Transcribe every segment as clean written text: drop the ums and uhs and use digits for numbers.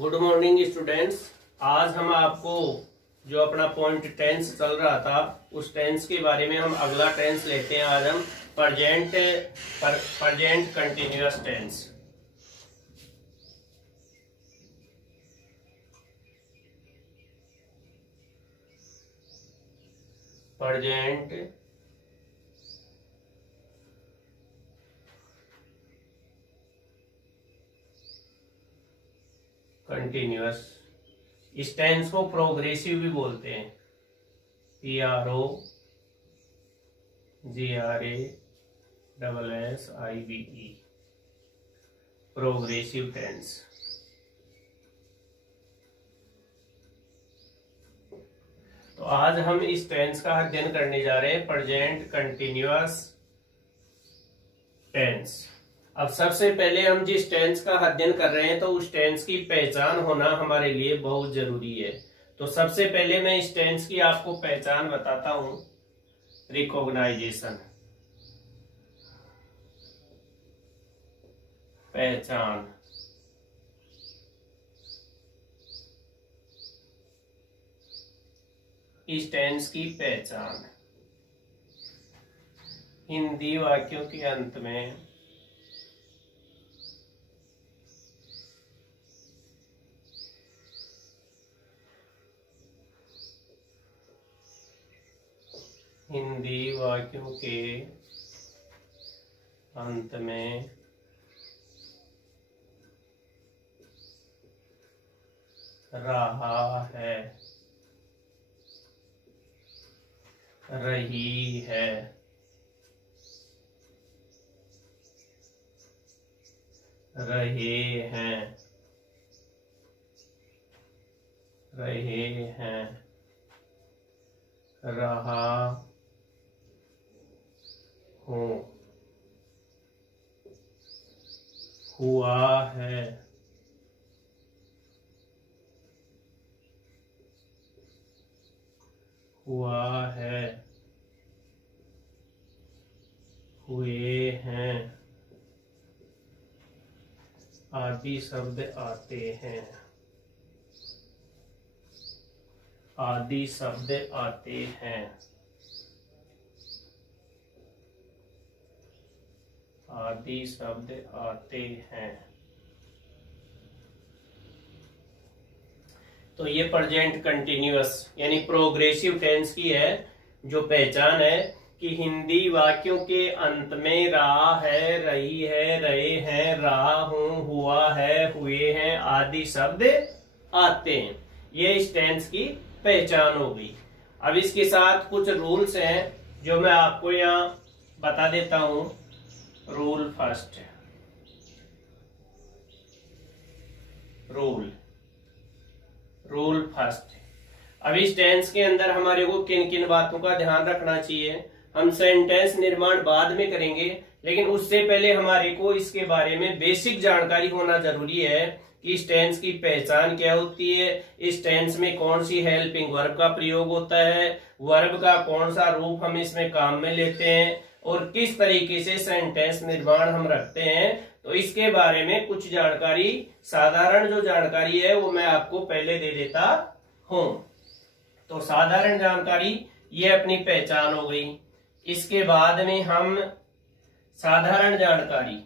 Good morning students. आज हम आपको जो अपना पॉइंट टेंस चल रहा था उस टेंस के बारे में हम अगला टेंस लेते हैं। आज हम present continuous tense. Present continuous. इस टेंस को प्रोग्रेसिव भी बोलते हैं, PROGRASSIVE, प्रोग्रेसिव टेंस। तो आज हम इस टेंस का अध्ययन करने जा रहे हैं, प्रेजेंट कंटिन्यूअस टेंस। अब सबसे पहले हम जिस टेंस का अध्ययन कर रहे हैं तो उस टेंस की पहचान होना हमारे लिए बहुत जरूरी है। तो सबसे पहले मैं इस टेंस की आपको पहचान बताता हूं। रिकॉग्नाइजेशन, पहचान। इस टेंस की पहचान हिंदी वाक्यों के अंत में रहा है, रही है, रहे हैं, रहा हूं, हुआ है, हुए हैं आदि शब्द आते हैं, आदि शब्द आते हैं, आदि शब्द आते हैं। तो ये प्रेजेंट कंटिन्यूअस यानी प्रोग्रेसिव टेंस की है जो पहचान है कि हिंदी वाक्यों के अंत में रहा है, रही है, रहे हैं, रहा हूं, हुआ है, हुए हैं आदि शब्द आते हैं। ये इस टेंस की पहचान हो गई। अब इसके साथ कुछ रूल्स हैं जो मैं आपको यहाँ बता देता हूं। Rule first, rule first. अब इस टेंस के अंदर हमारे को किन किन बातों का ध्यान रखना चाहिए। हम सेंटेंस निर्माण बाद में करेंगे, लेकिन उससे पहले हमारे को इसके बारे में बेसिक जानकारी होना जरूरी है कि इस टेंस की पहचान क्या होती है, इस टेंस में कौन सी हेल्पिंग वर्ब का प्रयोग होता है, वर्ब का कौन सा रूप हम इसमें काम में लेते हैं और किस तरीके से सेंटेंस निर्माण हम रखते हैं। तो इसके बारे में कुछ जानकारी, साधारण जो जानकारी है वो मैं आपको पहले दे देता हूं। तो साधारण जानकारी ये अपनी पहचान हो गई। इसके बाद में हम साधारण जानकारी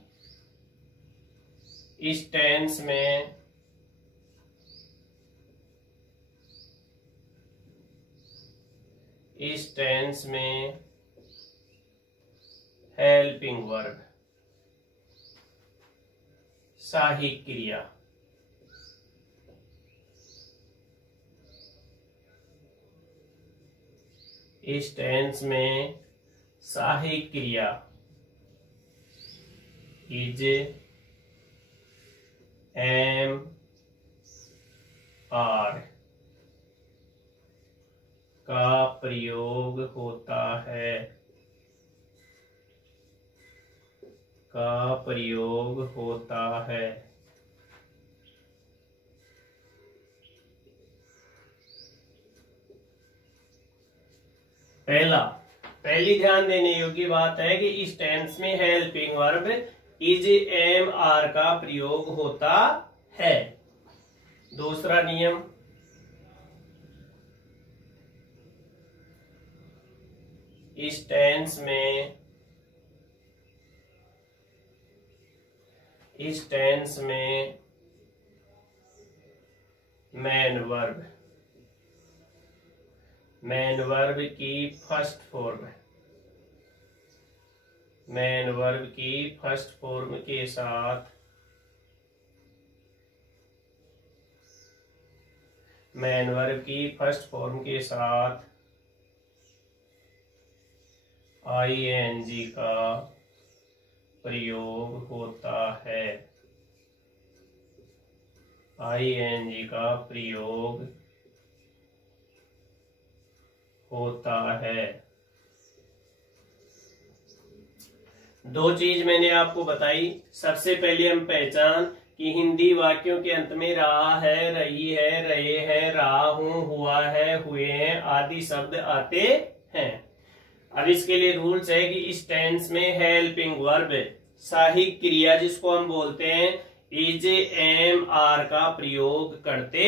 इस टेंस में हेल्पिंग वर्ब, सहायक क्रिया, इस टेंस में सहायक क्रिया इज, एम, आर का प्रयोग होता है, पहली ध्यान देने योग्य बात है कि इस टेंस में helping verb is am are का प्रयोग होता है। दूसरा नियम, इस टेंस में मेन वर्ब की फर्स्ट फॉर्म के साथ ING का प्रयोग होता है। ING का प्रयोग होता है। दो चीज मैंने आपको बताई। सबसे पहले हम पहचान कि हिंदी वाक्यों के अंत में रहा है, रही है, रहे हैं, रहा हूं, हुआ है, हुए हैं आदि शब्द आते हैं। अब इसके लिए रूल्स है कि इस टेंस में हेल्पिंग वर्ब, सहायक क्रिया जिसको हम बोलते हैं, इज एम आर का प्रयोग करते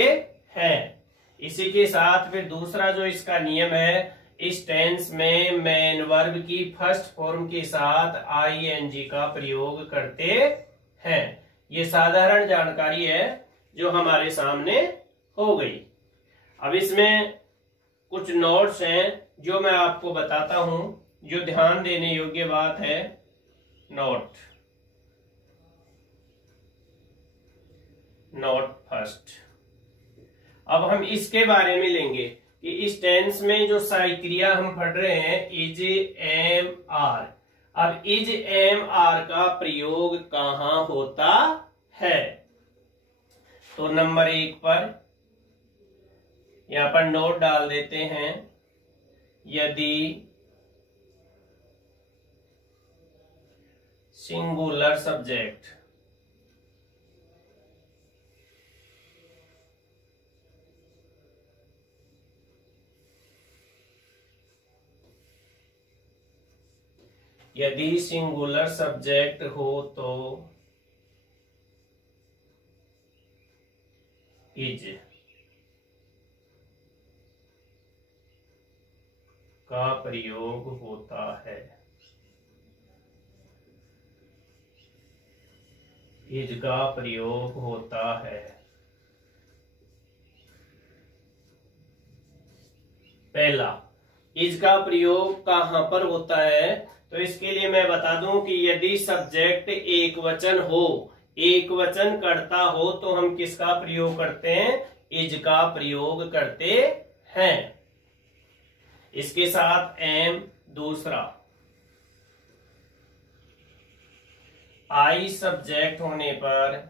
हैं। इसी के साथ फिर दूसरा जो इसका नियम है, इस टेंस में मेन वर्ब की फर्स्ट फॉर्म के साथ ING का प्रयोग करते हैं। ये साधारण जानकारी है जो हमारे सामने हो गई। अब इसमें कुछ नोट्स हैं जो मैं आपको बताता हूं, जो ध्यान देने योग्य बात है। Node first. अब हम इसके बारे में लेंगे कि इस टेंस में जो सहायक क्रिया हम पढ़ रहे हैं, इज एम आर। अब इज एम आर का प्रयोग कहां होता है? तो नंबर 1 पर यहां पर नोट डाल देते हैं, यदि सिंगुलर सब्जेक्ट हो तो इज का प्रयोग होता है। इज का प्रयोग होता है। पहला, इज का प्रयोग कहां पर होता है? तो इसके लिए मैं बता दूं कि यदि सब्जेक्ट एक वचन हो, एक वचन करता हो, तो हम किसका प्रयोग करते हैं? इज का प्रयोग करते हैं। इसके साथ एम। दूसरा, आई सब्जेक्ट होने पर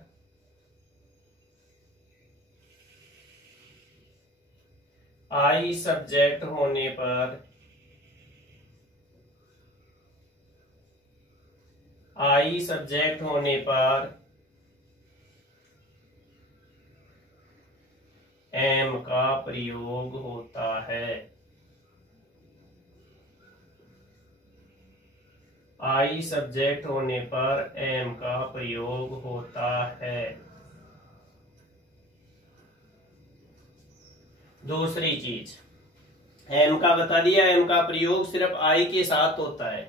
एम का प्रयोग होता है। आई सब्जेक्ट होने पर एम का प्रयोग होता है। दूसरी चीज, एम का बता दिया, एम का प्रयोग सिर्फ आई के साथ होता है।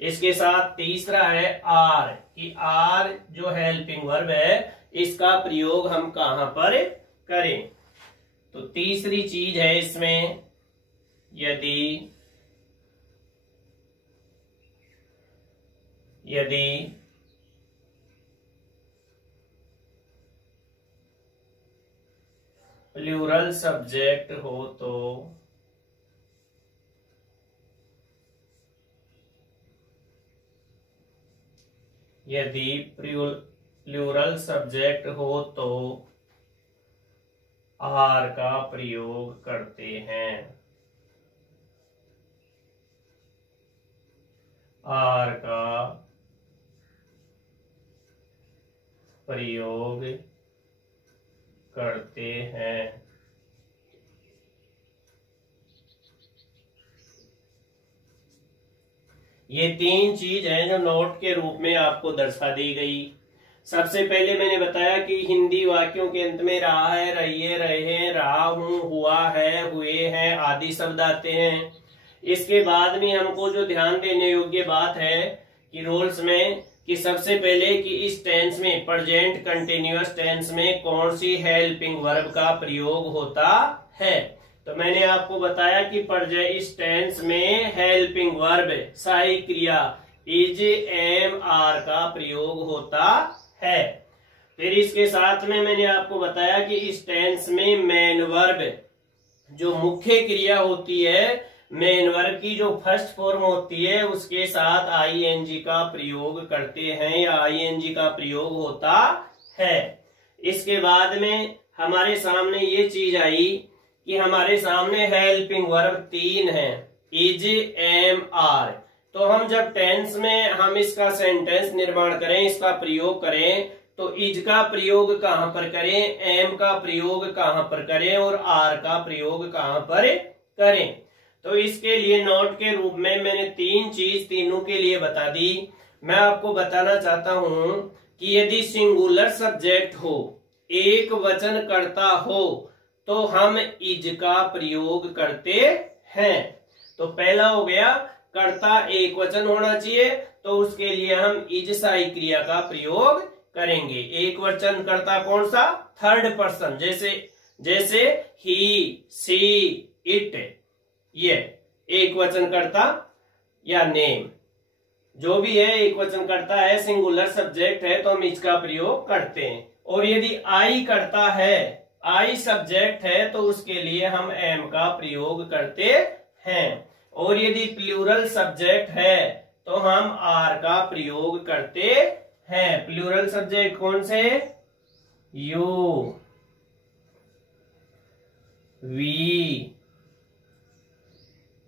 इसके साथ तीसरा है आर, कि आर जो हेल्पिंग वर्ब है, इसका प्रयोग हम कहां पर करें? तो तीसरी चीज है इसमें, यदि प्लूरल सब्जेक्ट हो तो आर का प्रयोग करते हैं। आर का प्रयोग करते हैं। ये तीन चीज हैं जो नोट के रूप में आपको दर्शा दी गई। सबसे पहले मैंने बताया कि हिंदी वाक्यों के अंत में रहा है, रहिए, रहे, रहा हूं, हुआ है, हुए हैं आदि शब्द आते हैं। इसके बाद में हमको जो ध्यान देने योग्य बात है कि रूल्स में कि सबसे पहले कि इस टेंस में प्रेजेंट कंटिन्यूअस टेंस में कौन सी हेल्पिंग वर्ब का प्रयोग होता है। तो मैंने आपको बताया कि इस टेंस में हेल्पिंग वर्ब सहायक क्रिया इज, एम, आर का प्रयोग होता है। फिर इसके साथ में मैंने आपको बताया कि इस टेंस में मेन वर्ब जो मुख्य क्रिया होती है, मेन वर्ब की जो फर्स्ट फॉर्म होती है उसके साथ आईएनजी का प्रयोग करते हैं या आईएनजी का प्रयोग होता है। इसके बाद में हमारे सामने ये चीज आई कि हमारे सामने हेल्पिंग वर्ब 3 है, इज, एम, आर। तो हम जब टेंस में हम इसका सेंटेंस निर्माण करें, इसका प्रयोग करें, तो इज का प्रयोग कहां पर करें, एम का प्रयोग कहां पर करें और आर का प्रयोग कहां पर करें। तो इसके लिए नोट के रूप में मैंने 3 चीज तीनों के लिए बता दी। मैं आपको बताना चाहता हूं कि यदि सिंगुलर सब्जेक्ट हो, एक वचन करता हो, तो हम इज का प्रयोग करते हैं। तो पहला हो गया कर्ता एक वचन होना चाहिए, तो उसके लिए हम इज सहायक क्रिया का प्रयोग करेंगे। एक वचन कर्ता कौन सा, थर्ड पर्सन, जैसे ही, सी, इट, ये एक वचन कर्ता या नेम जो भी है एक वचन करता है, सिंगुलर सब्जेक्ट है, तो हम इसका प्रयोग करते हैं। और यदि आई करता है, आई सब्जेक्ट है, तो उसके लिए हम एम का प्रयोग करते हैं। और यदि प्लूरल सब्जेक्ट है तो हम आर का प्रयोग करते हैं। प्लूरल सब्जेक्ट कौन से, यू, वी,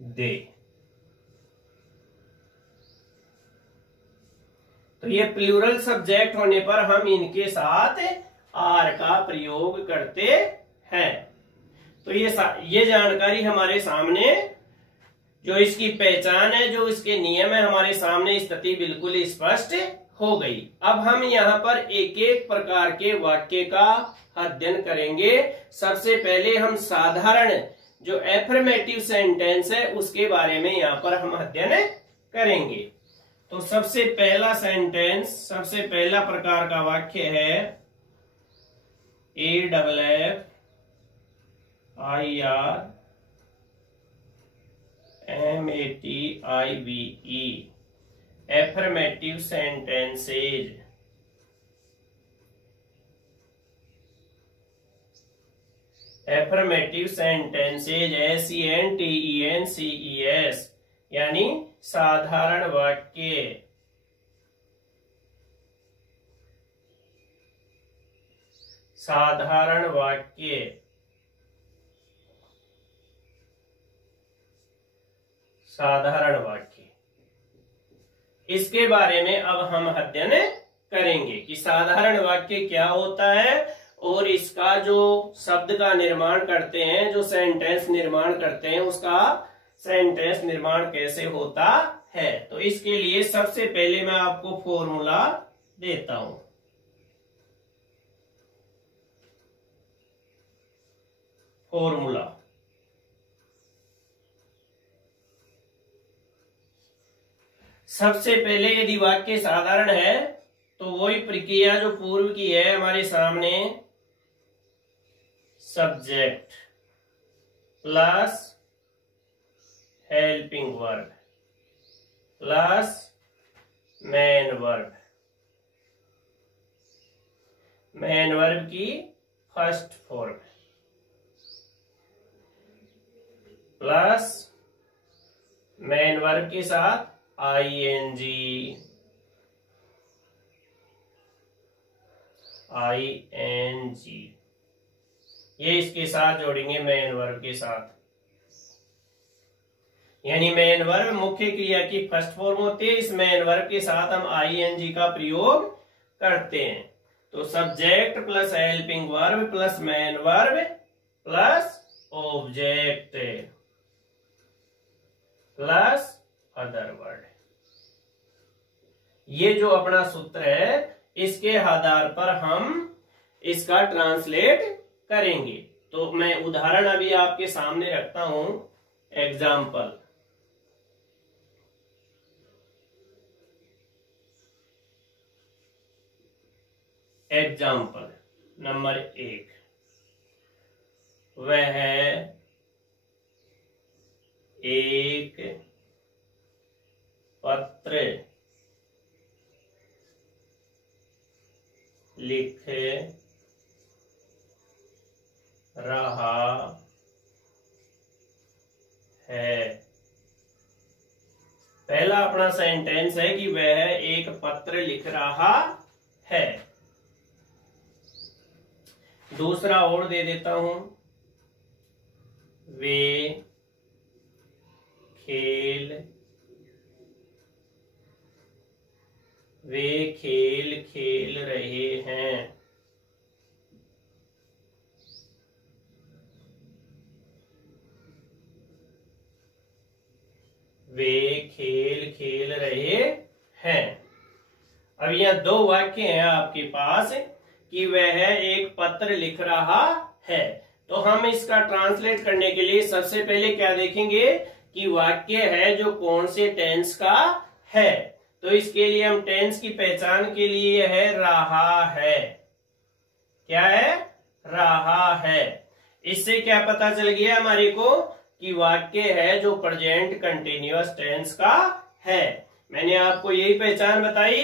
दे। तो ये प्लूरल सब्जेक्ट होने पर हम इनके साथ आर का प्रयोग करते हैं। तो ये जानकारी हमारे सामने, जो इसकी पहचान है, जो इसके नियम है, हमारे सामने स्थिति बिल्कुल स्पष्ट हो गई। अब हम यहाँ पर एक एक प्रकार के वाक्य का अध्ययन करेंगे। सबसे पहले हम साधारण जो एफर्मेटिव सेंटेंस है उसके बारे में यहाँ पर हम अध्ययन करेंगे। तो सबसे पहला सेंटेंस, सबसे पहला प्रकार का वाक्य है AFFIRMATIVE affirmative sentences. Affirmative sentences SENTENCES यानी साधारण वाक्य। साधारण वाक्य, साधारण वाक्य, इसके बारे में अब हम अध्ययन करेंगे कि साधारण वाक्य क्या होता है और इसका जो शब्द का निर्माण करते हैं, जो सेंटेंस निर्माण करते हैं, उसका सेंटेंस निर्माण कैसे होता है। तो इसके लिए सबसे पहले मैं आपको फॉर्मूला देता हूं। फॉर्मूला, सबसे पहले यदि वाक्य साधारण है तो वही प्रक्रिया जो पूर्व की है हमारे सामने, subject plus helping verb plus main verb, main verb की first form plus main verb के साथ ING, ये इसके साथ जोड़ेंगे मेन वर्ब के साथ। यानी मेन वर्ब मुख्य क्रिया की फर्स्ट फॉर्म होती है, इस मेन वर्ब के साथ हम ING का प्रयोग करते हैं। तो subject plus helping verb plus main verb plus object plus other word, ये जो अपना सूत्र है इसके आधार पर हम इसका ट्रांसलेट करेंगे। तो मैं उदाहरण अभी आपके सामने रखता हूं। एग्जाम्पल, एग्जाम्पल नंबर 1, वह एक पत्र लिख रहा है। पहला अपना सेंटेंस है कि वह एक पत्र लिख रहा है। दूसरा और दे देता हूं, वे खेल खेल रहे हैं। वे खेल खेल रहे हैं। अब यह दो वाक्य हैं आपके पास कि वह एक पत्र लिख रहा है। तो हम इसका ट्रांसलेट करने के लिए सबसे पहले क्या देखेंगे कि वाक्य है जो कौन से टेंस का है। तो इसके लिए हम टेंस की पहचान के लिए है रहा है। क्या है? रहा है। इससे क्या पता चल गया हमारे को कि वाक्य है जो प्रेजेंट कंटिन्यूअस टेंस का है। मैंने आपको यही पहचान बताई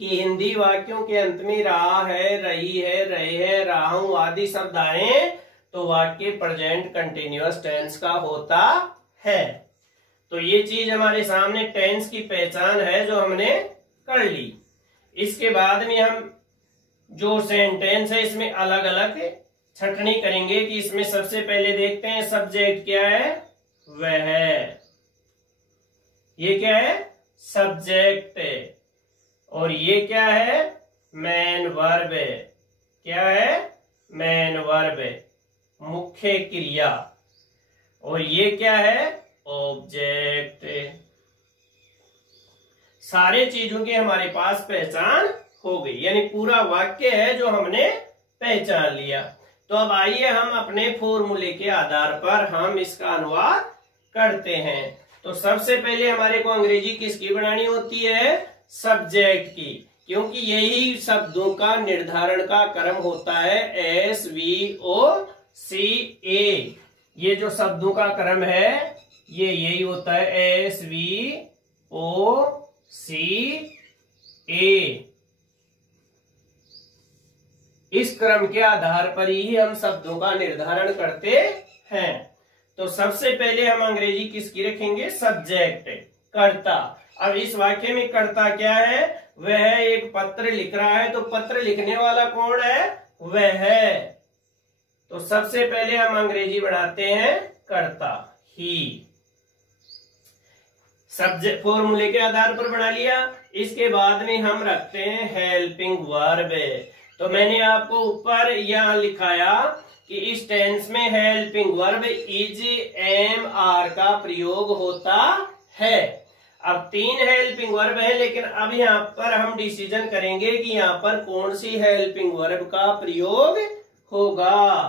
कि हिंदी वाक्यों के अंत में रहा है, रही है, रहे हैं, रहा हूं आदि शब्द आए तो वाक्य प्रेजेंट कंटिन्यूअस टेंस का होता है। तो ये चीज हमारे सामने टेंस की पहचान है जो हमने कर ली। इसके बाद में हम जो सेंटेंस है इसमें अलग अलग छटनी करेंगे कि इसमें सबसे पहले देखते हैं सब्जेक्ट क्या है, वह। ये क्या है? सब्जेक्ट। और ये क्या है? Main verb. क्या है? मेन वर्ब, मुख्य क्रिया। और ये क्या है? ऑब्जेक्ट। सारे चीजों की हमारे पास पहचान हो गई, यानी पूरा वाक्य है जो हमने पहचान लिया। तो अब आइए हम अपने फॉर्मूले के आधार पर हम इसका अनुवाद करते हैं। तो सबसे पहले हमारे को अंग्रेजी किसकी बनानी होती है? सब्जेक्ट की, क्योंकि यही शब्दों का निर्धारण का क्रम होता है। SVOCA, ये जो शब्दों का क्रम है ये यही होता है, SVOCA। इस क्रम के आधार पर ही हम शब्दों का निर्धारण करते हैं। तो सबसे पहले हम अंग्रेजी किसकी रखेंगे? सब्जेक्ट, कर्ता। अब इस वाक्य में कर्ता क्या है? वह एक पत्र लिख रहा है। तो पत्र लिखने वाला कौन है? वह है। तो सबसे पहले हम अंग्रेजी बढ़ाते हैं कर्ता, ही। सब्जेक्ट फॉर्मूले के आधार पर बना लिया। इसके बाद में हम रखते हैं हेल्पिंग वर्ब। तो मैंने आपको ऊपर यहां लिखाया कि इस टेंस में helping verb is, am, are का प्रयोग होता है। अब 3 हेल्पिंग वर्ब है, लेकिन अब यहाँ पर हम डिसीजन करेंगे कि यहाँ पर कौन सी हेल्पिंग वर्ब का प्रयोग होगा।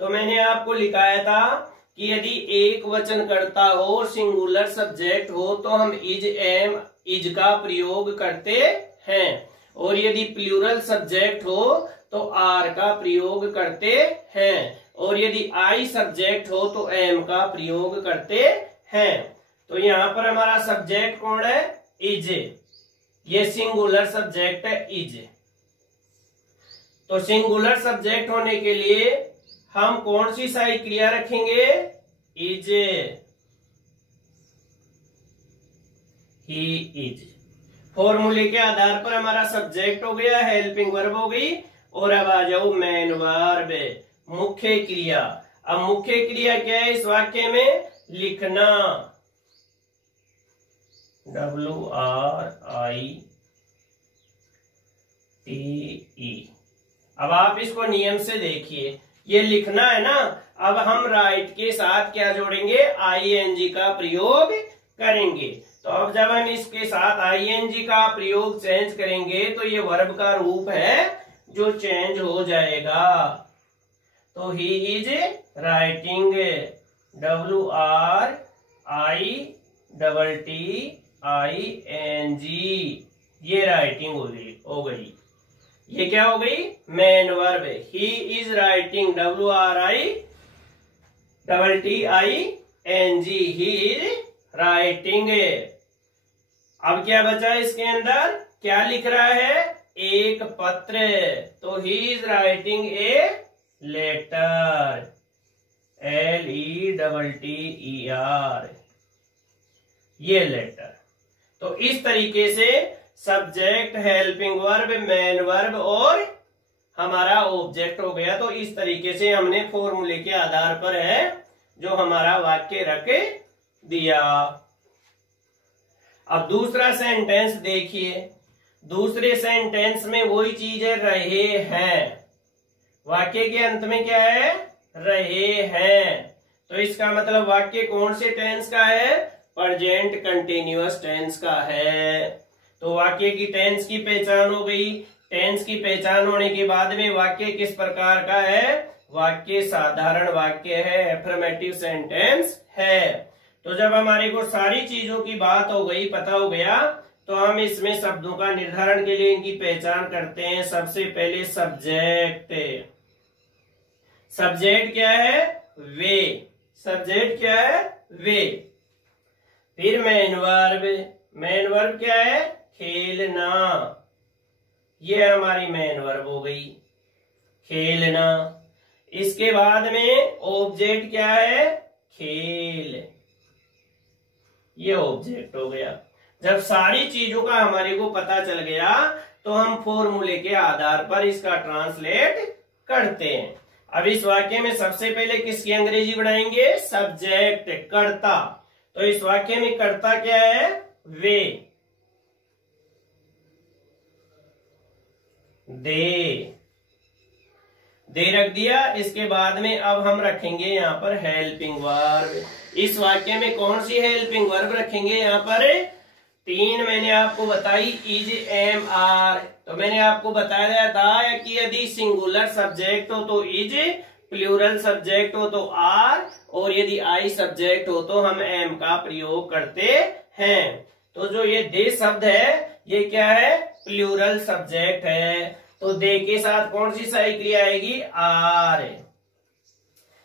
तो मैंने आपको लिखाया था कि यदि एक वचन करता हो, सिंगुलर सब्जेक्ट हो, तो हम इज, एम, इज का प्रयोग करते हैं। और यदि प्लूरल सब्जेक्ट हो तो आर का प्रयोग करते हैं। और यदि आई सब्जेक्ट हो तो एम का प्रयोग करते हैं। तो यहाँ पर हमारा सब्जेक्ट कौन है? इज। ये सिंगुलर सब्जेक्ट है, इज। तो सिंगुलर सब्जेक्ट होने के लिए हम कौन सी सहायक क्रिया रखेंगे? Is, he is. फॉर्मूले के आधार पर हमारा सब्जेक्ट हो गया, हेल्पिंग वर्ब हो गई। और अब आ जाओ मेन वर्ब, मुख्य क्रिया। अब मुख्य क्रिया क्या है इस वाक्य में? लिखना, WRITE। अब आप इसको नियम से देखिए, ये लिखना है ना। अब हम राइट के साथ क्या जोड़ेंगे? ING का प्रयोग करेंगे। तो अब जब हम इसके साथ आईएनजी का प्रयोग चेंज करेंगे तो ये वर्ब का रूप है जो चेंज हो जाएगा। तो ही इज राइटिंग, WRITTING, ये राइटिंग हो गई। ये क्या हो गई? Main verb. He is writing, WRITTING, he is writing. अब क्या बचा इसके अंदर? क्या लिख रहा है? एक पत्र। तो he is writing a letter, LETTER, ये लेटर। तो इस तरीके से subject, helping verb, main verb और हमारा ऑब्जेक्ट हो गया। तो इस तरीके से हमने फॉर्मूले के आधार पर है जो हमारा वाक्य रख दिया। अब दूसरा सेंटेंस देखिए। दूसरे सेंटेंस में वही चीजें रहे हैं। वाक्य के अंत में क्या है? रहे हैं। तो इसका मतलब वाक्य कौन से टेंस का है? प्रेजेंट कंटिन्यूअस टेंस का है। तो वाक्य की टेंस की पहचान हो गई। टेंस की पहचान होने के बाद में वाक्य किस प्रकार का है? वाक्य साधारण वाक्य है, एफर्मेटिव सेंटेंस है। तो जब हमारे को सारी चीजों की बात हो गई, पता हो गया, तो हम इसमें शब्दों का निर्धारण के लिए इनकी पहचान करते हैं। सबसे पहले सब्जेक्ट। सब्जेक्ट क्या है? वे। सब्जेक्ट क्या है? वे। फिर मेन वर्ब। मेन वर्ब क्या है? खेलना। ये हमारी मेन वर्ब हो गई, खेलना। इसके बाद में ऑब्जेक्ट क्या है? खेल। ये ऑब्जेक्ट हो गया। जब सारी चीजों का हमारे को पता चल गया तो हम फॉर्मूले के आधार पर इसका ट्रांसलेट करते हैं। अब इस वाक्य में सबसे पहले किसकी अंग्रेजी बढ़ाएंगे? सब्जेक्ट, कर्ता। तो इस वाक्य में कर्ता क्या है? वे। दे रख दिया। इसके बाद में अब हम रखेंगे यहाँ पर हेल्पिंग वर्ब। इस वाक्य में कौन सी हेल्पिंग वर्ब रखेंगे? यहाँ पर 3 मैंने आपको बताई, इज, एम, आर। तो मैंने आपको बताया था कि यदि सिंगुलर सब्जेक्ट हो तो इज, प्लूरल सब्जेक्ट हो तो आर, और यदि आई सब्जेक्ट हो तो हम एम का प्रयोग करते हैं। तो जो ये दे शब्द है ये क्या है? प्लूरल सब्जेक्ट है। तो दे के साथ कौन सी सही क्रिया आएगी? आर।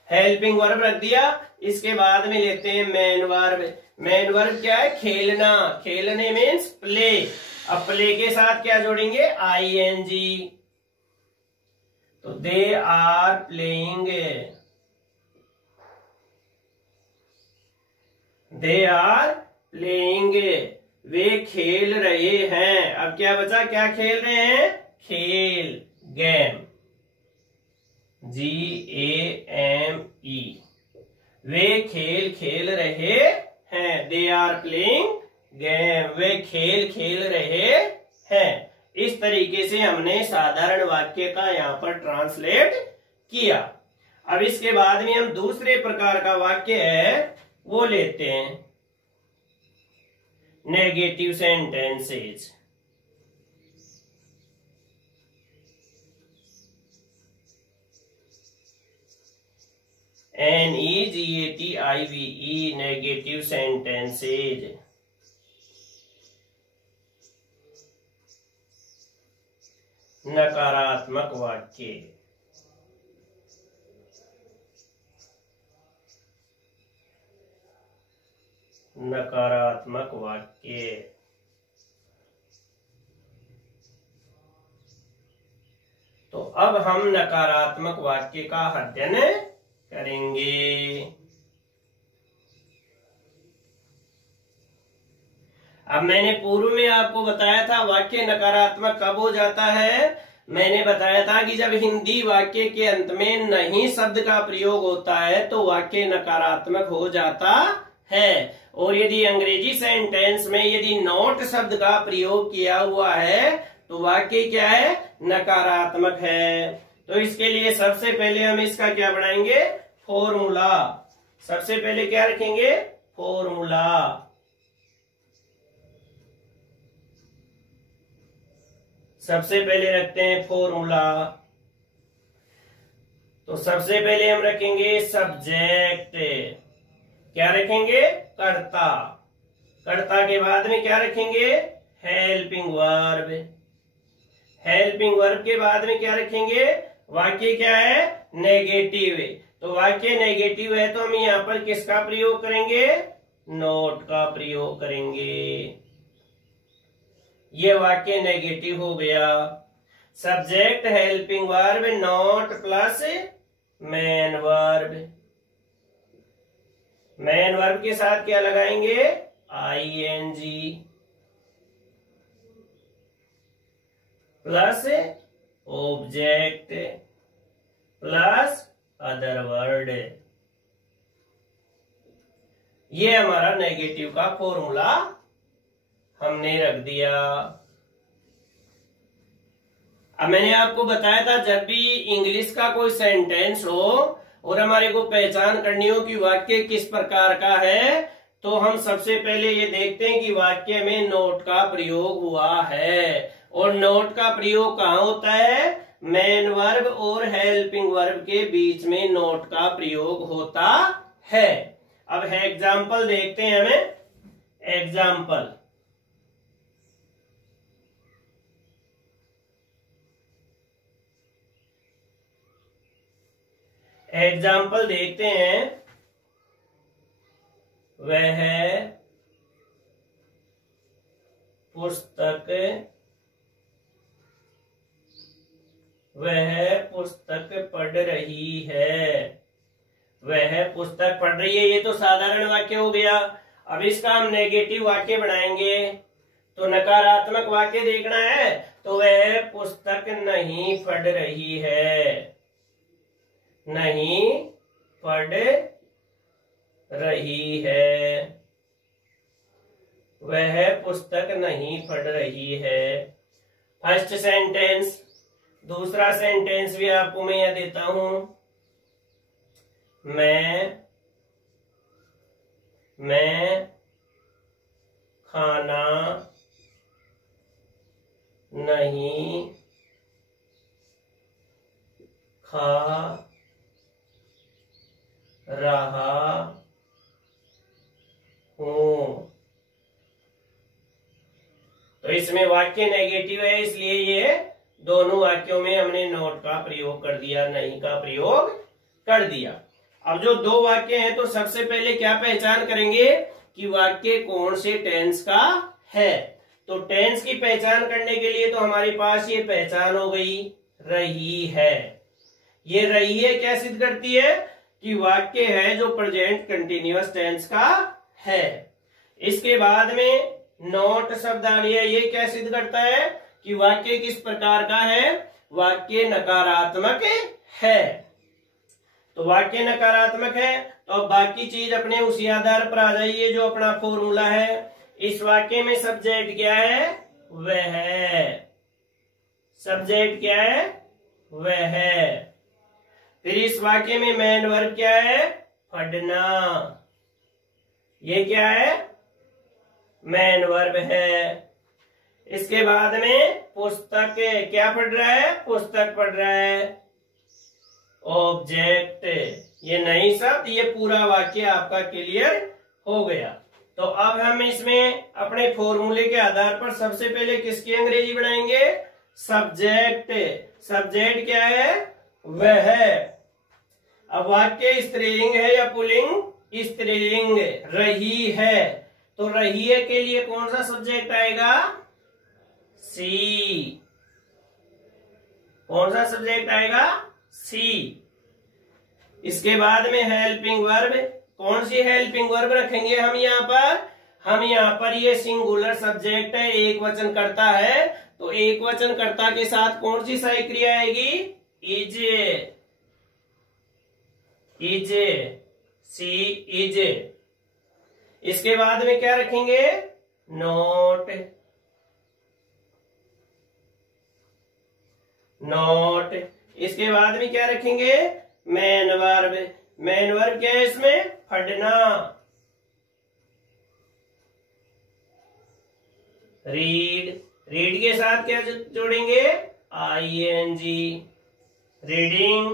हेल्पिंग वर्ब रख दिया। इसके बाद में लेते हैं मेन वर्ब। मेन वर्ब क्या है? खेलना। खेलने मीन्स प्ले। अब प्ले के साथ क्या जोड़ेंगे? आईएनजी। तो they are playing. They are playing, वे खेल रहे हैं। अब क्या बचा? क्या खेल रहे हैं? खेल, गेम, GAME। वे खेल खेल रहे हैं। दे आर प्लेइंग गेम, वे खेल खेल रहे हैं। इस तरीके से हमने साधारण वाक्य का यहाँ पर ट्रांसलेट किया। अब इसके बाद में हम दूसरे प्रकार का वाक्य है वो लेते हैं, negative sentences. NEGATIVE, negative sentences. नकारात्मक वाक्य। नकारात्मक वाक्य। तो अब हम नकारात्मक वाक्य का अध्ययन करेंगे। अब मैंने पूर्व में आपको बताया था वाक्य नकारात्मक कब हो जाता है। मैंने बताया था कि जब हिंदी वाक्य के अंत में नहीं शब्द का प्रयोग होता है तो वाक्य नकारात्मक हो जाता है। और यदि अंग्रेजी सेंटेंस में यदि नॉट शब्द का प्रयोग किया हुआ है तो वाक्य क्या है? नकारात्मक है। तो इसके लिए सबसे पहले हम इसका क्या बढ़ाएंगे? फॉर्मूला। सबसे पहले क्या रखेंगे? फॉर्मूला। सबसे पहले रखते हैं फॉर्मूला। तो सबसे पहले हम रखेंगे सब्जेक्ट, क्या रखेंगे, कर्ता। कर्ता के बाद में क्या रखेंगे, हेल्पिंग वर्ब। हेल्पिंग वर्ब के बाद में क्या रखेंगे, वाक्य क्या है, नेगेटिव। तो वाक्य नेगेटिव है तो हम यहाँ पर किसका प्रयोग करेंगे, नॉट का प्रयोग करेंगे। ये वाक्य नेगेटिव हो गया। Subject helping verb not plus main verb. Main verb के साथ क्या लगाएंगे, ING plus object plus other word. ये हमारा नेगेटिव का फॉर्मूला हमने रख दिया। अब मैंने आपको बताया था जब भी इंग्लिश का कोई सेंटेंस हो और हमारे को पहचान करनी हो कि वाक्य किस प्रकार का है, तो हम सबसे पहले ये देखते हैं कि वाक्य में नोट का प्रयोग हुआ है। और नोट का प्रयोग कहाँ होता है, मेन वर्ब और हेल्पिंग वर्ब के बीच में नोट का प्रयोग होता है। अब है एग्जाम्पल देखते हैं हमें। एग्जाम्पल, एग्जाम्पल देखते हैं। वह पुस्तक, वह पुस्तक पढ़ रही है। वह पुस्तक पढ़ रही है, ये तो साधारण वाक्य हो गया। अब इसका हम नेगेटिव वाक्य बनाएंगे। तो नकारात्मक वाक्य देखना है, तो वह पुस्तक नहीं पढ़ रही है। नहीं पढ़ रही है, वह पुस्तक नहीं पढ़ रही है। First sentence. दूसरा सेंटेंस भी आपको मैं यह देता हूं। मैं खाना नहीं खा रहा हूं। तो इसमें वाक्य नेगेटिव है, इसलिए ये दोनों वाक्यों में हमने नॉट का प्रयोग कर दिया, नहीं का प्रयोग कर दिया। अब जो दो वाक्य हैं तो सबसे पहले क्या पहचान करेंगे कि वाक्य कौन से टेंस का है। तो टेंस की पहचान करने के लिए तो हमारे पास ये पहचान हो गई, रही है। ये रही है क्या सिद्ध करती है कि वाक्य है जो प्रेजेंट कंटिन्यूअस टेंस का है। इसके बाद में नॉट शब्द आ गया, ये क्या सिद्ध करता है कि वाक्य किस प्रकार का है, वाक्य नकारात्मक है। तो वाक्य नकारात्मक है, तो अब बाकी चीज अपने उसी आधार पर आ जाइए जो अपना फॉर्मूला है। इस वाक्य में सब्जेक्ट क्या है, वह। सब्जेक्ट क्या है, वह। फिर इस वाक्य में मेन वर्ब क्या है, पढ़ना। ये क्या है, मेन वर्ब है। इसके बाद में पुस्तक, क्या पढ़ रहा है, पुस्तक पढ़ रहा है। ऑब्जेक्ट, ये नहीं शब्द, ये पूरा वाक्य आपका क्लियर हो गया। तो अब हम इसमें अपने फॉर्मूले के आधार पर सबसे पहले किसकी अंग्रेजी बनाएंगे, सब्जेक्ट। सब्जेक्ट क्या है, वह। अब वाक्य स्त्रीलिंग है या पुल्लिंग, स्त्रीलिंग। रही है, तो रही है के लिए कौन सा सब्जेक्ट आएगा, सी। कौन सा सब्जेक्ट आएगा, सी। इसके बाद में हेल्पिंग वर्ब, कौन सी हेल्पिंग वर्ब रखेंगे हम यहाँ पर, हम यहाँ पर ये सिंगुलर सब्जेक्ट है, एक वचन करता है, तो एक वचन कर्ता के साथ कौन सी सहायक क्रिया आएगी, इज। Is, C is. इसके बाद में क्या रखेंगे, नॉट। नॉट। इसके बाद में क्या रखेंगे, मेन वर्ब। मेन वर्ब क्या है इसमें, पढ़ना। रीड। रीड के साथ क्या जोड़ेंगे? ING। रीडिंग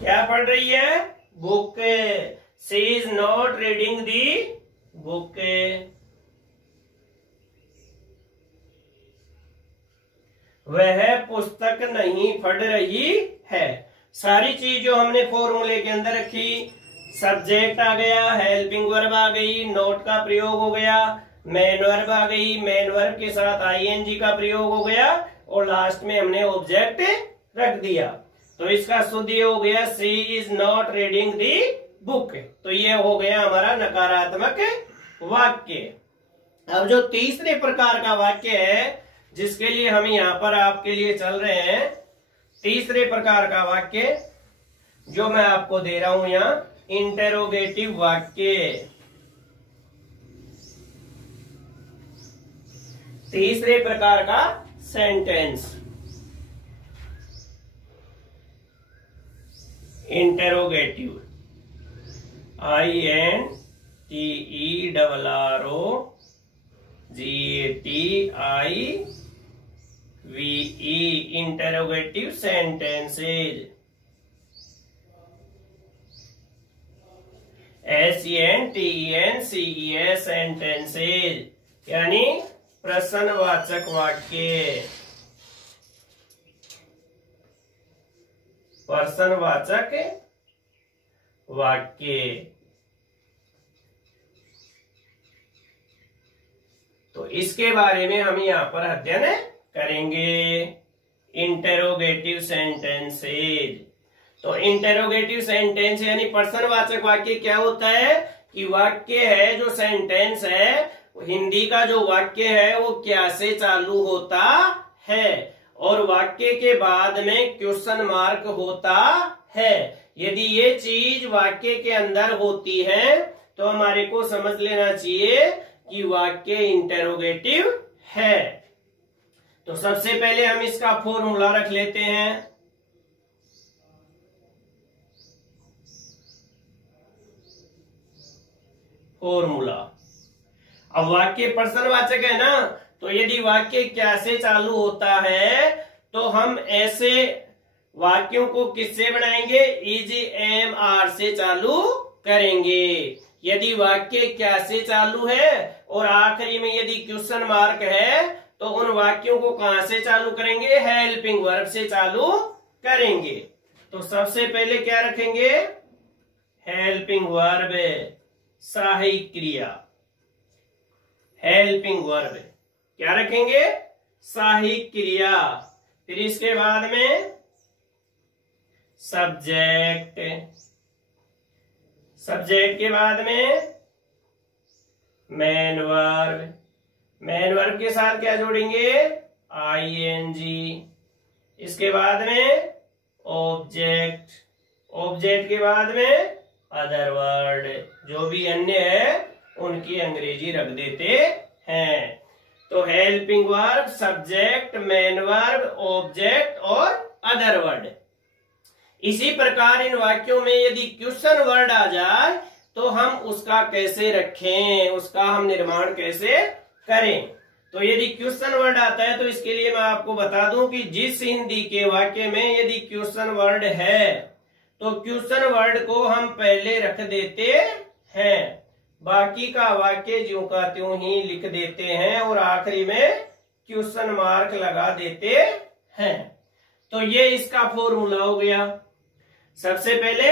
क्या पढ़ रही है? Book. She is not reading the book. वह पुस्तक नहीं पढ़ रही है। सारी चीज जो हमने फॉर्मूले के अंदर रखी, सब्जेक्ट आ गया, हेल्पिंग वर्ब आ गई, नोट का प्रयोग हो गया, मेन वर्ब आ गई, मेन वर्ब के साथ ING का प्रयोग हो गया, और लास्ट में हमने ऑब्जेक्ट रख दिया। तो इसका शुद्ध ये हो गया, she is not reading the book. तो ये हो गया हमारा नकारात्मक वाक्य। अब जो तीसरे प्रकार का वाक्य है, जिसके लिए हम यहाँ पर आपके लिए चल रहे हैं, तीसरे प्रकार का वाक्य जो मैं आपको दे रहा हूं यहाँ, इंटेरोगेटिव वाक्य। तीसरे प्रकार का sentence interrogative, INTERROGATIVE, interrogative sentences. SENTENCES sentences, यानी प्रश्नवाचक वाक्य। प्रश्नवाचक वाक्य। तो इसके बारे में हम यहाँ पर अध्ययन करेंगे, इंटेरोगेटिव सेंटेंसेज। तो इंटेरोगेटिव सेंटेंस यानी प्रश्नवाचक वाक्य क्या होता है कि वाक्य है, जो सेंटेंस है, हिंदी का जो वाक्य है वो क्या से चालू होता है, और वाक्य के बाद में क्वेश्चन मार्क होता है। यदि ये चीज वाक्य के अंदर होती है तो हमारे को समझ लेना चाहिए कि वाक्य इंटेरोगेटिव है। तो सबसे पहले हम इसका फॉर्मूला रख लेते हैं। फॉर्मूला, अब वाक्य प्रश्नवाचक है ना, तो यदि वाक्य क्या से चालू होता है तो हम ऐसे वाक्यों को किससे बनाएंगे? EGMR से चालू करेंगे। यदि वाक्य क्या से चालू है और आखिरी में यदि क्वेश्चन मार्क है तो उन वाक्यों को कहां से चालू करेंगे? हेल्पिंग वर्ब से चालू करेंगे। तो सबसे पहले क्या रखेंगे? हेल्पिंग वर्ब, सहायक क्रिया। हेल्पिंग वर्ब क्या रखेंगे? सहायक क्रिया। फिर इसके बाद में सब्जेक्ट, सब्जेक्ट के बाद में मेन वर्ब, मेन वर्ब के साथ क्या जोड़ेंगे? ING। इसके बाद में ऑब्जेक्ट, ऑब्जेक्ट के बाद में अदर वर्ड, जो भी अन्य है उनकी अंग्रेजी रख देते हैं। तो helping verb, subject, main verb, object और अदर वर्ड। इसी प्रकार इन वाक्यों में यदि क्वेश्चन वर्ड आ जाए तो हम उसका कैसे रखें, उसका हम निर्माण कैसे करें। तो यदि क्वेश्चन वर्ड आता है तो इसके लिए मैं आपको बता दूं कि जिस हिंदी के वाक्य में यदि क्वेश्चन वर्ड है तो क्वेश्चन वर्ड को हम पहले रख देते हैं, बाकी का वाक्य ज्यों का त्यों ही लिख देते हैं और आखिरी में क्वेश्चन मार्क लगा देते हैं। तो ये इसका फॉर्मूला हो गया। सबसे पहले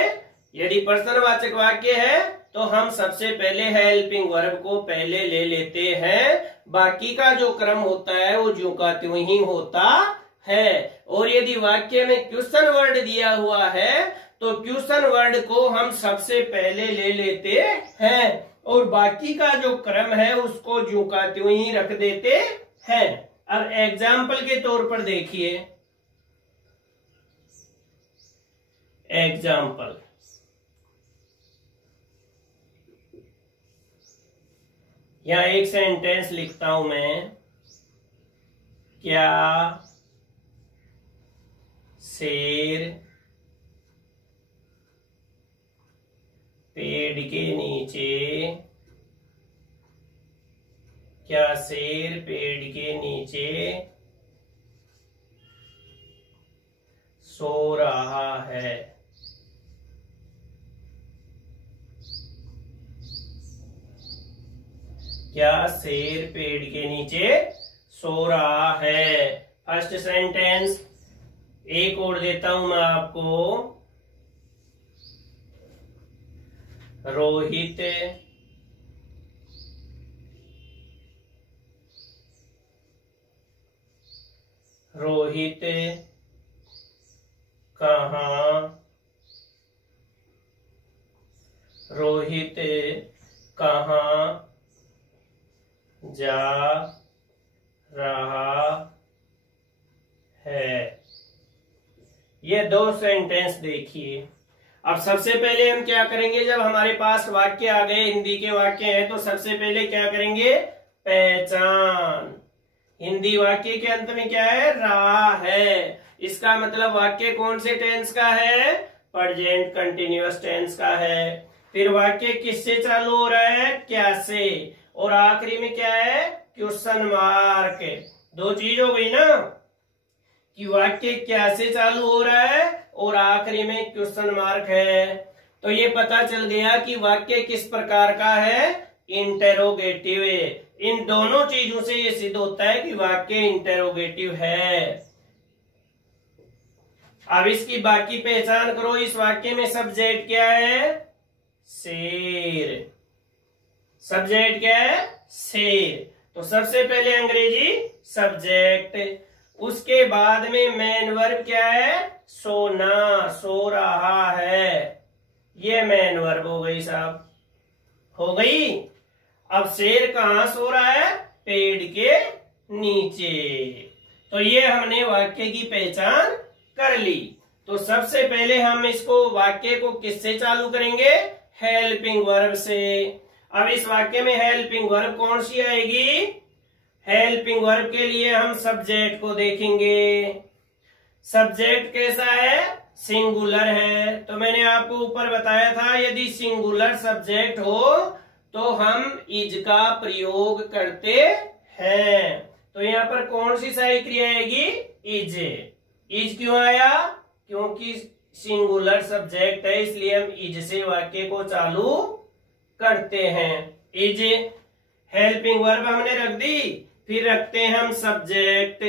यदि प्रश्नवाचक वाक्य है तो हम सबसे पहले हेल्पिंग वर्ब को पहले ले लेते हैं, बाकी का जो क्रम होता है वो ज्यों का त्यों ही होता है। और यदि वाक्य में क्वेश्चन वर्ड दिया हुआ है तो क्वेश्चन वर्ड को हम सबसे पहले ले लेते हैं और बाकी का जो क्रम है उसको ज्यों का त्यों ही रख देते हैं। अब एग्जाम्पल के तौर पर देखिए, एग्जाम्पल, यहां एक सेंटेंस लिखता हूं मैं, क्या शेर पेड़ के नीचे, क्या शेर पेड़ के नीचे सो रहा है। क्या शेर पेड़ के नीचे सो रहा है? First sentence. एक और देता हूं मैं आपको। रोहित रोहित कहाँ रोहित कहाँ जा रहा है? ये दो सेंटेंस देखिए। अब सबसे पहले हम क्या करेंगे, जब हमारे पास वाक्य आ गए, हिंदी के वाक्य हैं, तो सबसे पहले क्या करेंगे, पहचान। हिंदी वाक्य के अंत में क्या है, रहा है। इसका मतलब वाक्य कौन से टेंस का है, प्रेजेंट कंटिन्यूअस टेंस का है। फिर वाक्य किससे चालू हो रहा है, क्या से, और आखिरी में क्या है, क्वेश्चन मार्क। दो चीज हो गई ना, कि वाक्य क्या से चालू हो रहा है और आखिरी में क्वेश्चन मार्क है। तो ये पता चल गया कि वाक्य किस प्रकार का है, इंटेरोगेटिव। इन दोनों चीजों से ये सिद्ध होता है कि वाक्य इंटेरोगेटिव है। अब इसकी बाकी पहचान करो। इस वाक्य में सब्जेक्ट क्या है, शेर। सब्जेक्ट क्या है, शेर। तो सबसे पहले अंग्रेजी सब्जेक्ट, उसके बाद में मेन वर्ब क्या है, सोना, सो रहा है। ये मेन वर्ब हो गई साहब, हो गई। अब शेर कहाँ सो रहा है, पेड़ के नीचे। तो ये हमने वाक्य की पहचान कर ली। तो सबसे पहले हम इसको वाक्य को किससे चालू करेंगे, हेल्पिंग वर्ब से। अब इस वाक्य में हेल्पिंग वर्ब कौन सी आएगी, हेल्पिंग वर्ब के लिए हम सब्जेक्ट को देखेंगे। सब्जेक्ट कैसा है, सिंगुलर है। तो मैंने आपको ऊपर बताया था, यदि सिंगुलर सब्जेक्ट हो तो हम इज का प्रयोग करते हैं। तो यहाँ पर कौन सी सही क्रिया आएगी, इज। इज क्यों आया, क्योंकि सिंगुलर सब्जेक्ट है, इसलिए हम इज से वाक्य को चालू करते हैं। इज हेल्पिंग वर्ब हमने रख दी। फिर रखते हैं हम सब्जेक्ट।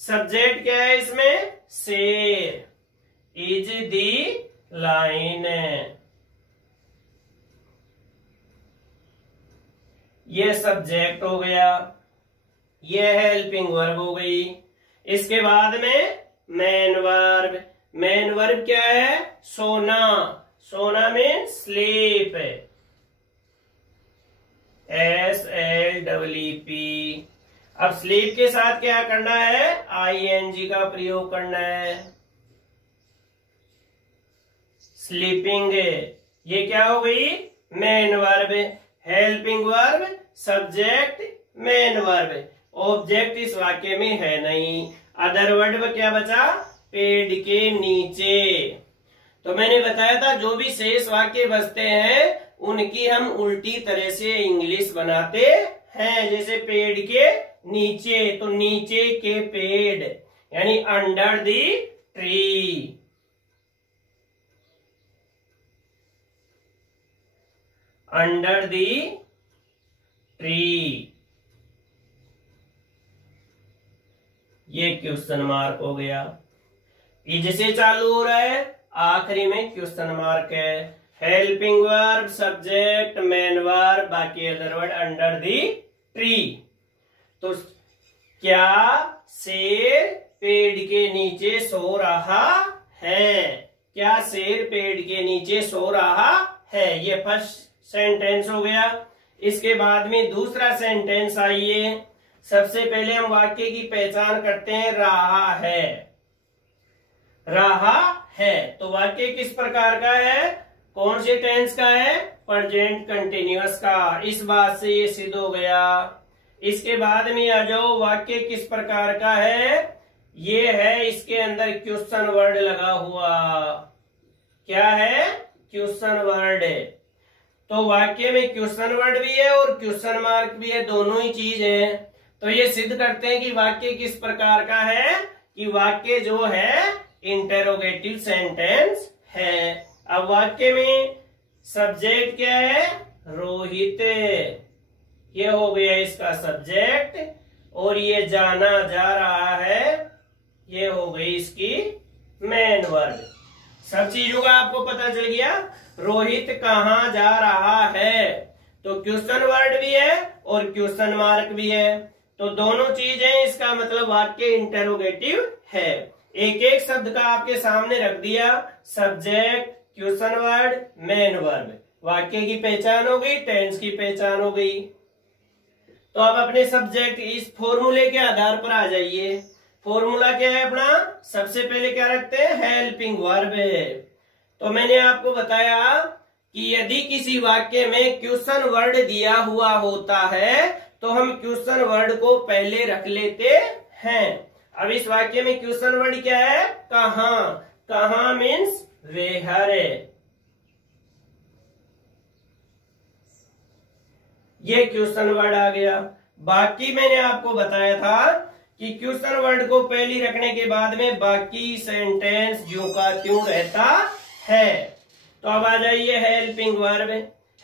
सब्जेक्ट क्या है इसमें, शेर। इज दी लाइन, ये सब्जेक्ट हो गया, ये हेल्पिंग वर्ब हो गई। इसके बाद में मेन वर्ब। मेन वर्ब क्या है, सोना। सोना में स्लीप, SLEEP। अब स्लीप के साथ क्या करना है, ING का प्रयोग करना है, स्लीपिंग। ये क्या हो गई, main verb. Helping verb, subject, main verb. Object इस वाक्य में है नहीं। अदर वर्ब क्या बचा, पेड़ के नीचे। तो मैंने बताया था जो भी शेष वाक्य बचते हैं उनकी हम उल्टी तरह से इंग्लिश बनाते हैं। जैसे पेड़ के नीचे, तो नीचे के पेड़, यानी under the tree. Under the tree, ये क्वेश्चन मार्क हो गया। इज से चालू हो रहा है, आखिरी में क्वेश्चन मार्क है। Helping verb, subject, main verb, बाकी other word under the tree. तो क्या शेर पेड़ के नीचे सो रहा है, क्या शेर पेड़ के नीचे सो रहा है, ये फर्स्ट सेंटेंस हो गया। इसके बाद में दूसरा सेंटेंस आइए। सबसे पहले हम वाक्य की पहचान करते हैं, रहा है। रहा है, तो वाक्य किस प्रकार का है, कौन से टेंस का है, प्रेजेंट कंटिन्यूअस का। इस बात से ये सिद्ध हो गया। इसके बाद में आ जाओ, वाक्य किस प्रकार का है, ये है, इसके अंदर क्वेश्चन वर्ड लगा हुआ। क्या है, क्वेश्चन वर्ड। तो वाक्य में क्वेश्चन वर्ड भी है और क्वेश्चन मार्क भी है, दोनों ही चीज है। तो ये सिद्ध करते हैं कि वाक्य किस प्रकार का है, कि वाक्य जो है इंटेरोगेटिव सेंटेंस है। अब वाक्य में सब्जेक्ट क्या है? रोहित, ये हो गया इसका सब्जेक्ट, और ये जाना जा रहा है, ये हो गई इसकी मेन वर्ब। सब चीजों का आपको पता चल गया। रोहित कहाँ जा रहा है, तो क्वेश्चन वर्ड भी है और क्वेश्चन मार्क भी है, तो दोनों चीजें, इसका मतलब वाक्य इंटेरोगेटिव है। एक एक शब्द का आपके सामने रख दिया, subject, question word, main verb, वाक्य की पहचान हो गई, टेंस की पहचान हो गई। तो अब अपने सब्जेक्ट इस फॉर्मूले के आधार पर आ जाइए। फॉर्मूला क्या है अपना? सबसे पहले क्या रखते हैं? Helping verb. तो मैंने आपको बताया कि यदि किसी वाक्य में क्वेश्चन वर्ड दिया हुआ होता है तो हम क्वेश्चन वर्ड को पहले रख लेते हैं। अब इस वाक्य में क्वेश्चन वर्ड क्या है? कहां। कहां मीन्स वेयर। ये क्वेश्चन वर्ड आ गया। बाकी मैंने आपको बताया था कि क्वेश्चन वर्ड को पहली रखने के बाद में बाकी सेंटेंस ज्यों का त्यों रहता है। तो अब आ जाइए हेल्पिंग वर्ब।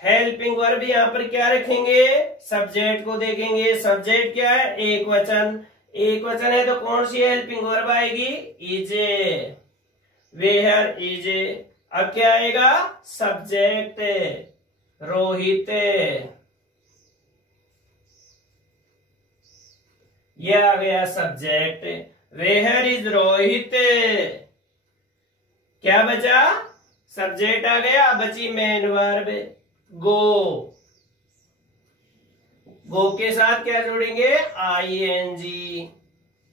हेल्पिंग वर्ब यहाँ पर क्या रखेंगे? सब्जेक्ट को देखेंगे। सब्जेक्ट क्या है? एक वचन। एक वचन है तो कौन सी हेल्पिंग वर्ब आएगी? इजे, वेयर इज। अब क्या आएगा? सब्जेक्ट, रोहित, ये आ गया सब्जेक्ट। वेयर इज रोहित, क्या बचा? सब्जेक्ट आ गया, बची मेन वर्ब गो। गो के साथ क्या जोड़ेंगे? ING,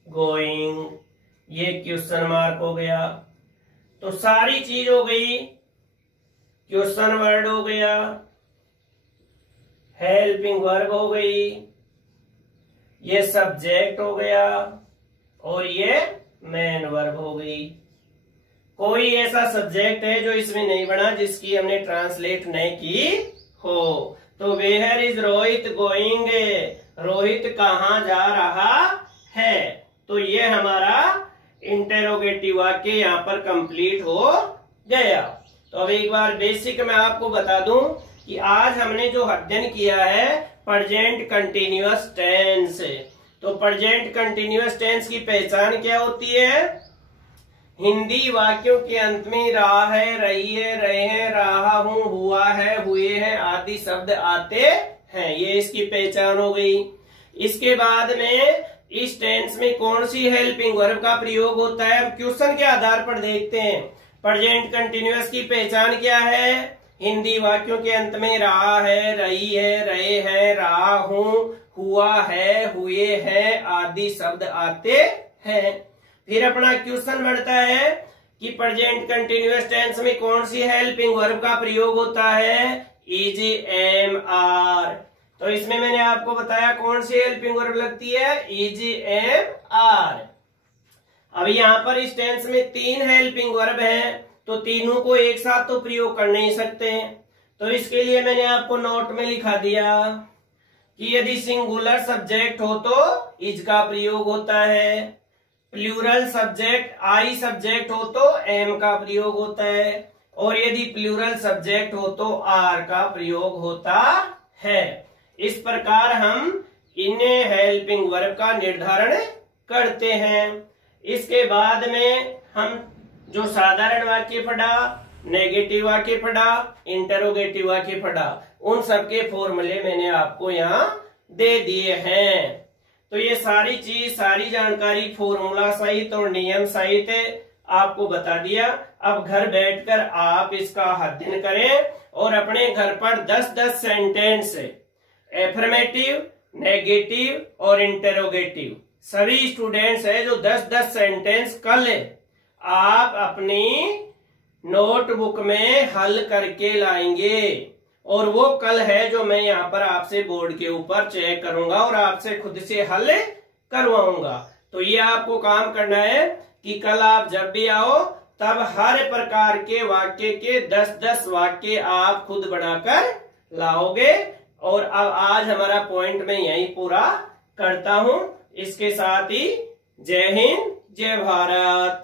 going. ये क्वेश्चन मार्क हो गया। तो सारी चीज हो गई, क्वेश्चन वर्ड हो गया, हेल्पिंग वर्ब हो गई, ये सब्जेक्ट हो गया, और ये मेन वर्ब हो गई। कोई ऐसा सब्जेक्ट है जो इसमें नहीं बना जिसकी हमने ट्रांसलेट नहीं की हो? तो where is Rohit going, Rohit कहाँ जा रहा है। तो ये हमारा इंटेरोगेटिव वाक्य यहाँ पर कंप्लीट हो गया। तो अब एक बार बेसिक मैं आपको बता दूं कि आज हमने जो अध्ययन किया है प्रेजेंट कंटिन्यूअस टेंस। तो प्रेजेंट कंटिन्यूअस टेंस की पहचान क्या होती है? हिंदी वाक्यों के अंत में रहा है, रही है, रहे हैं, रहा हूं, हुआ है, हुए हैं आदि शब्द आते हैं। ये इसकी पहचान हो गई। इसके बाद में इस टेंस में कौन सी हेल्पिंग वर्ब का प्रयोग होता है, हम क्वेश्चन के आधार पर देखते हैं। प्रेजेंट कंटिन्यूअस की पहचान क्या है? हिंदी वाक्यों के अंत में रहा है, रही है, रहे हैं, रहा हूं, हुआ है, हुए हैं आदि शब्द आते हैं। फिर अपना क्वेश्चन बढ़ता है कि प्रेजेंट कंटिन्यूअस टेंस में कौन सी हेल्पिंग वर्ब का प्रयोग होता है? Is, am, are. तो इसमें मैंने आपको बताया कौन सी हेल्पिंग वर्ब लगती है? Is, am, are. अब यहाँ पर इस टेंस में 3 हेल्पिंग वर्ब हैं, तो तीनों को एक साथ तो प्रयोग कर नहीं सकते। तो इसके लिए मैंने आपको नोट में लिखा दिया कि यदि सिंगुलर सब्जेक्ट हो तो इज का प्रयोग होता है, प्लूरल सब्जेक्ट आई सब्जेक्ट हो तो एम का प्रयोग होता है, और यदि प्लूरल सब्जेक्ट हो तो आर का प्रयोग होता है। इस प्रकार हम इन हेल्पिंग वर्ब का निर्धारण करते हैं। इसके बाद में हम जो साधारण वाक्य पढ़ा, नेगेटिव वाक्य पढ़ा, इंटरोगेटिव वाक्य पढ़ा, उन सबके फॉर्मूले मैंने आपको यहाँ दे दिए हैं। तो ये सारी चीज, सारी जानकारी फॉर्मूला सहित और नियम सहित आपको बता दिया। अब घर बैठकर आप इसका अध्ययन करें और अपने घर पर 10-10 सेंटेंस एफर्मेटिव, नेगेटिव और इंटरोगेटिव सभी स्टूडेंट्स है जो 10-10 सेंटेंस कल आप अपनी नोटबुक में हल करके लाएंगे, और वो कल है जो मैं यहाँ पर आपसे बोर्ड के ऊपर चेक करूंगा और आपसे खुद से हल करवाऊंगा। तो ये आपको काम करना है कि कल आप जब भी आओ तब हर प्रकार के वाक्य के 10-10 वाक्य आप खुद बनाकर लाओगे। और अब आज हमारा पॉइंट मैं यहीं पूरा करता हूं। इसके साथ ही जय हिंद, जय भारत।